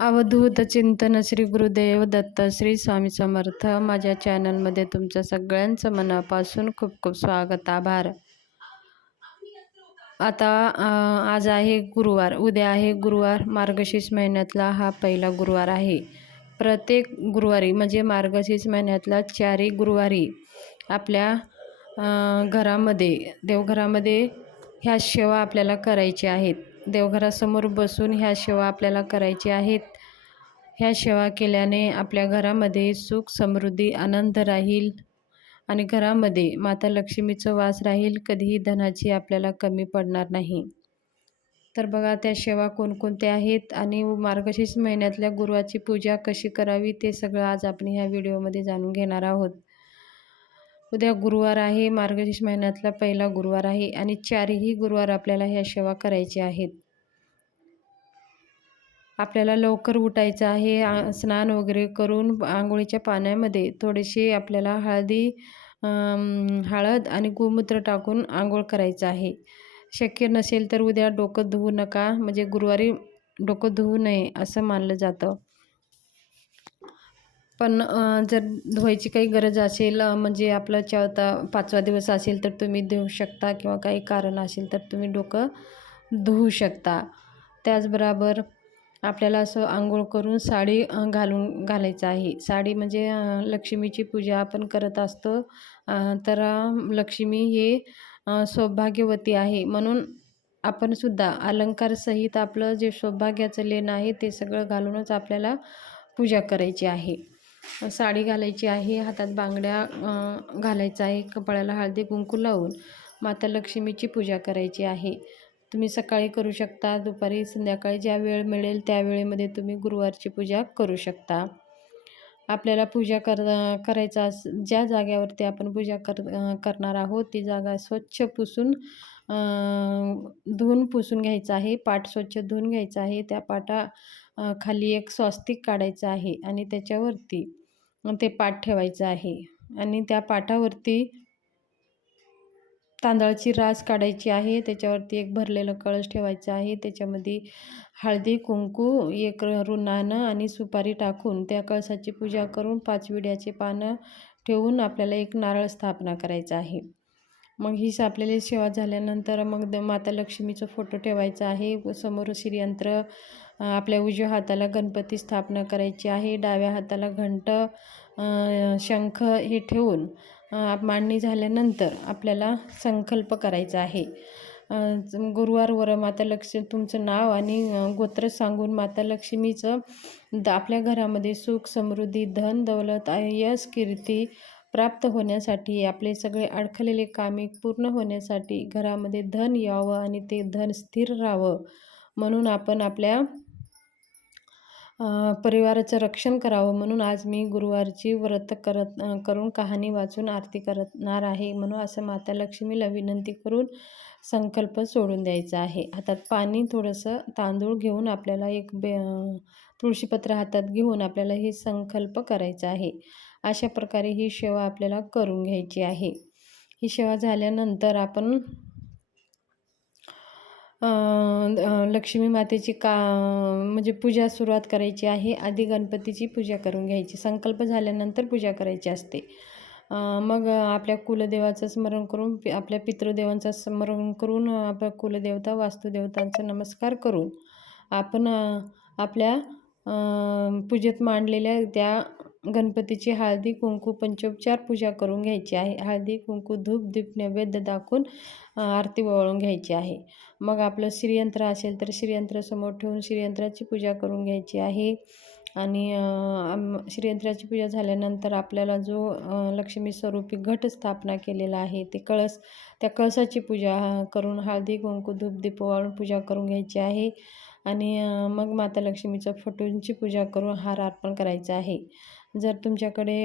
अवधूत चिंतन श्री गुरुदेव दत्त श्री स्वामी समर्थ. माझ्या चॅनलमध्ये तुमचं सगळ्यांचं मनापासून खूप खूप स्वागत आभार. आता आज आहे गुरुवार. उद्या आहे गुरुवार. मार्गशीर्ष महिन्यातला हा पहिला गुरुवार आहे. प्रत्येक गुरुवारी म्हणजे मार्गशीर्ष महिन्यातला चारही गुरुवारी आपल्या घरामध्ये देवघरामध्ये ह्या सेवा आपल्याला करायच्या आहेत. देवघरासमोर बसून ह्या सेवा आपल्याला करायची आहेत. ह्या सेवा केल्याने आपल्या घरामध्ये सुख समृद्धी आनंद राहील आणि घरामध्ये माता लक्ष्मीचं वास राहील. कधीही धनाची आपल्याला कमी पडणार नाही. तर बघा त्या सेवा कोणकोणत्या आहेत आणि मार्गशीर्ष महिन्यातल्या गुरुवाची पूजा कशी करावी ते सगळं आज आपण ह्या व्हिडिओमध्ये जाणून घेणार आहोत. उद्या गुरुवार आहे मार्गशीर्ष महिन्यातला पहिला गुरुवार आहे आणि चारही गुरुवार आपल्याला ह्या सेवा करायच्या आहेत. आपल्याला लवकर उठायचं आहे स्नान वगैरे करून आंघोळीच्या पाण्यामध्ये थोडीशी आपल्याला हळदी हळद आणि गोमूत्र टाकून आंघोळ करायचं आहे. शक्य नसेल तर उद्या डोकं धुवू नका म्हणजे गुरुवारी डोकं धुवू नये असं मानलं जातं. पण जर धुवायची काही गरज असेल म्हणजे आपलं चौथा पाचवा दिवस असेल तर तुम्ही धुवू शकता किंवा काही कारण असेल तर तुम्ही डोकं धुवू शकता. त्याचबरोबर आपल्याला असं आंघोळ करून साडी घालून घालायचं आहे. साडी म्हणजे लक्ष्मीची पूजा आपण करत असतो. तर लक्ष्मी हे सौभाग्यवती आहे. म्हणून आपण सुद्धा अलंकारसहित आपलं जे सौभाग्याचं लेण आहे ते सगळं घालूनच आपल्याला पूजा करायची आहे. साडी घालायची आहे हातात बांगड्या घालायचं आहे कपाळाला हळदी कुंकू लावून माता लक्ष्मीची पूजा करायची आहे. तुम्ही सकाळी करू शकता दुपारी संध्याकाळी ज्या वेळ मिळेल त्या वेळेमध्ये तुम्ही गुरुवारची पूजा करू शकता. आपल्याला पूजा कर करायचा अस ज्या जाग्यावरती आपण पूजा कर करणार आहोत ती जागा स्वच्छ पुसून धुवून पुसून घ्यायचं आहे पाठ स्वच्छ धुवून घ्यायचं आहे त्या पाटा खाली एक स्वस्तिक काढायचं आहे आणि त्याच्यावरती ते पाठ ठेवायचं आहे. आणि त्या पाठावरती तांदळाची रास काढायची आहे त्याच्यावरती एक भरलेलं कळश ठेवायचं आहे त्याच्यामध्ये हळदी कुंकू एक रुणानं आणि सुपारी टाकून त्या कळसाची पूजा करून पाच विड्याचे पानं ठेवून आपल्याला एक नारळ स्थापना करायचा आहे. मग ही आपल्याला सेवा झाल्यानंतर मग माता लक्ष्मीचा फोटो ठेवायचा आहे. समोर श्रीयंत्र आपल्या उजव्या हाताला गणपती स्थापना करायची आहे. डाव्या हाताला घंट शंख हे ठेवून मांडणी झाल्यानंतर आपल्याला संकल्प करायचा आहे. गुरुवारवर माता लक्ष्मी तुमचं नाव आणि गोत्र सांगून माता लक्ष्मीचं द आपल्या घरामध्ये सुख समृद्धी धन दौलत यश कीर्ती प्राप्त होण्यासाठी आपले सगळे अडखलेले कामे पूर्ण होण्यासाठी घरामध्ये धन यावं आणि ते धन स्थिर राहावं म्हणून आपण आपल्या परिवाराचं रक्षण करावं म्हणून आज मी गुरुवारची व्रत करत करून कहाणी वाचून आरती करणार आहे म्हणून असं माता लक्ष्मीला विनंती करून संकल्प सोडून द्यायचा आहे. हातात पाणी थोडंसं तांदूळ घेऊन आपल्याला एक बे तुळशीपत्र हातात घेऊन आपल्याला हे संकल्प करायचा आहे. अशा प्रकारे ही सेवा आपल्याला करून घ्यायची आहे. ही सेवा झाल्यानंतर आपण लक्ष्मी मातेची का म्हणजे पूजा सुरुवात करायची आहे आधी गणपतीची पूजा करून घ्यायची संकल्प झाल्यानंतर पूजा करायची असते. मग आपल्या कुलदेवाचं स्मरण करून आपल्या पितृदेवांचं स्मरण करून आपल्या कुलदेवता वास्तुदेवतांचा नमस्कार करून आपण आपल्या पूजेत मांडलेल्या त्या गणपतीची हळदी कुंकू पंचोपचार पूजा करून घ्यायची आहे. हळदी कुंकू धूप दीप नैवेद्य दाखवून आरती वळून घ्यायची आहे. मग आपलं श्रीयंत्र असेल तर श्रीयंत्रासमोर ठेवून श्रीयंत्राची पूजा करून घ्यायची आहे. आणि श्रीयंत्राची पूजा झाल्यानंतर आपल्याला जो लक्ष्मी स्वरूपी घट स्थापना केलेला आहे ते कळस त्या कळसाची पूजा करून हळदी कुंकू धूप दीप वाळून पूजा करून घ्यायची आहे. आणि मग माता लक्ष्मीचं फोटोंची पूजा करून हार अर्पण करायचा आहे. जर तुमच्याकडे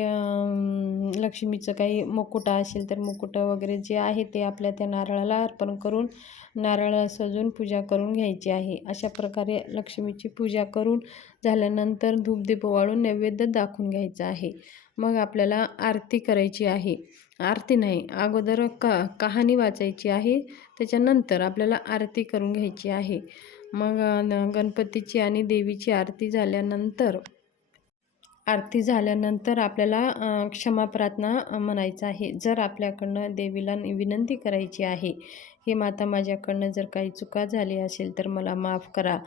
लक्ष्मीचं काही मुकुटा असेल तर मुकुटं वगैरे जे आहे ते आपल्या त्या नारळाला अर्पण करून नारळाला सजून पूजा करून घ्यायची आहे. अशा प्रकारे लक्ष्मीची पूजा करून झाल्यानंतर धूपदीप वाळून नैवेद्य दाखवून घ्यायचं आहे. मग आपल्याला आरती करायची आहे. आरती नाही अगोदर का कहाणी वाचायची आहे. त्याच्यानंतर आपल्याला आरती करून घ्यायची आहे. मग न गणपतीची आणि देवीची आरती झाल्यानंतर आरती झाल्यानंतर आपल्याला क्षमा प्रार्थना म्हणायचं आहे. जर आपल्याकडनं देवीला विनंती करायची आहे हे माता माझ्याकडनं जर काही चुका झाली असेल तर मला माफ करा.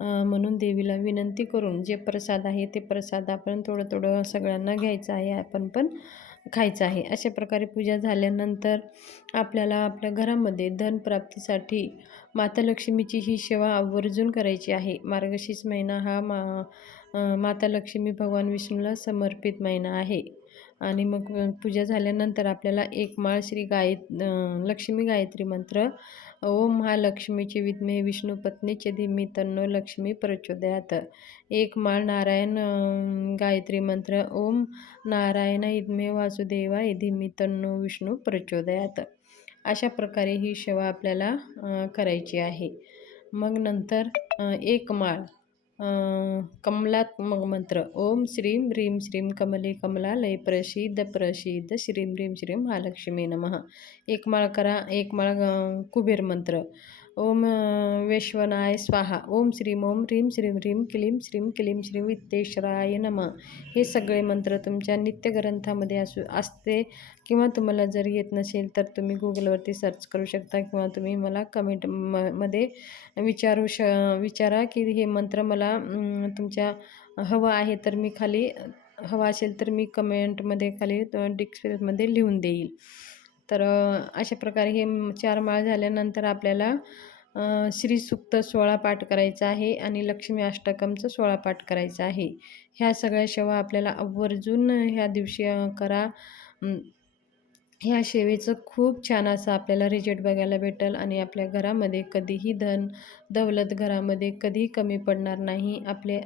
म्हणून देवीला विनंती करून जे प्रसाद आहे ते प्रसाद आपण थोडं थोडं सगळ्यांना घ्यायचं आहे आपण पण खायचं आहे. अशा प्रकारे पूजा झाल्यानंतर आपल्याला आपल्या घरामध्ये धनप्राप्तीसाठी माता लक्ष्मीची ही सेवा आवर्जून करायची आहे. मार्गशीर्ष महिना हा मा माता लक्ष्मी भगवान विष्णूला समर्पित महिना आहे. आणि मग पूजा झाल्यानंतर आपल्याला एक माळ श्री गाय लक्ष्मी गायत्री मंत्र ओम महालक्ष्मीचे विद्मे विष्णू पत्नीचे धीमी तन्नो लक्ष्मी प्रचोदयात. एक माळ नारायण गायत्री मंत्र ओम नारायण इद्मे वासुदेवा धीमी तन्नो विष्णू प्रचोदयात. अशा प्रकारे ही सेवा आपल्याला करायची आहे. मग नंतर एक माळ कमलात्मक मंत्र ओम श्रीम ह्रीम श्रीम कमले कमला लय प्रसिद्ध प्रसिद्ध श्रीम ह्रीम श्रीम महालक्ष्मी नमः। एक माळ करा एक माळ कुबेर मंत्र। ओम वेश्वनाय स्वाहा. ओम श्रीम ओम ह्रीम श्रीम ह्रीम क्लीम श्रीम क्लीम श्री वित्तेश्वराय नम. हे सगळे मंत्र तुमच्या नित्यग्रंथामध्ये असू असते किंवा तुम्हाला जर येत नसेल तर तुम्ही गुगलवरती सर्च करू शकता किंवा तुम्ही मला कमेंट म मध्ये विचारू श विचारा की हे मंत्र मला तुमच्या हवं आहे तर मी खाली हवं असेल तर मी कमेंटमध्ये खाली डिस्क्रिप्शनमध्ये लिहून देईल. तर अशा प्रकारे हे चार माळ झाल्यानंतर आपल्याला श्री सुक्त सोळा पाठ करायचा आहे आणि लक्ष्मी अष्टकमचं सोळा पाठ करायचा आहे. ह्या सगळ्या सेवा आपल्याला आवर्जून ह्या दिवशी करा. ह्या सेवेचं खूप छान असं आपल्याला रिजल्ट बघायला भेटेल आणि आपल्या घरामध्ये कधीही धन दौलत घरामध्ये कधीही कमी पडणार नाही. आपले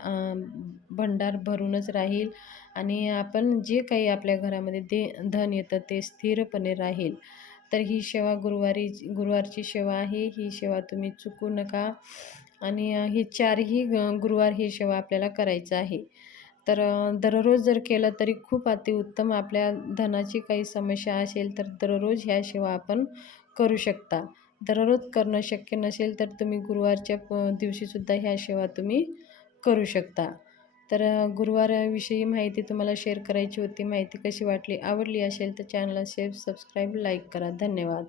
भंडार भरूनच राहील आणि आपण जे काही आपल्या घरामध्ये दे धन येतं ते स्थिरपणे राहील. तर ही सेवा गुरुवारी गुरुवारची सेवा आहे. ही सेवा तुम्ही चुकू नका आणि हे चारही गुरुवार ही सेवा आपल्याला करायचं आहे. तर दररोज जर केलं तरी खूप अतिउत्तम आपल्या धनाची काही समस्या असेल तर दररोज ह्या सेवा आपण करू शकता. दररोज करणं शक्य नसेल तर तुम्ही गुरुवारच्या दिवशीसुद्धा ह्या सेवा तुम्ही करू शकता. तर गुरुवाराविषयी माहिती तुम्हाला शेअर करायची होती. माहिती कशी वाटली आवडली असेल तर चॅनलला शेअर सबस्क्राईब लाईक करा. धन्यवाद.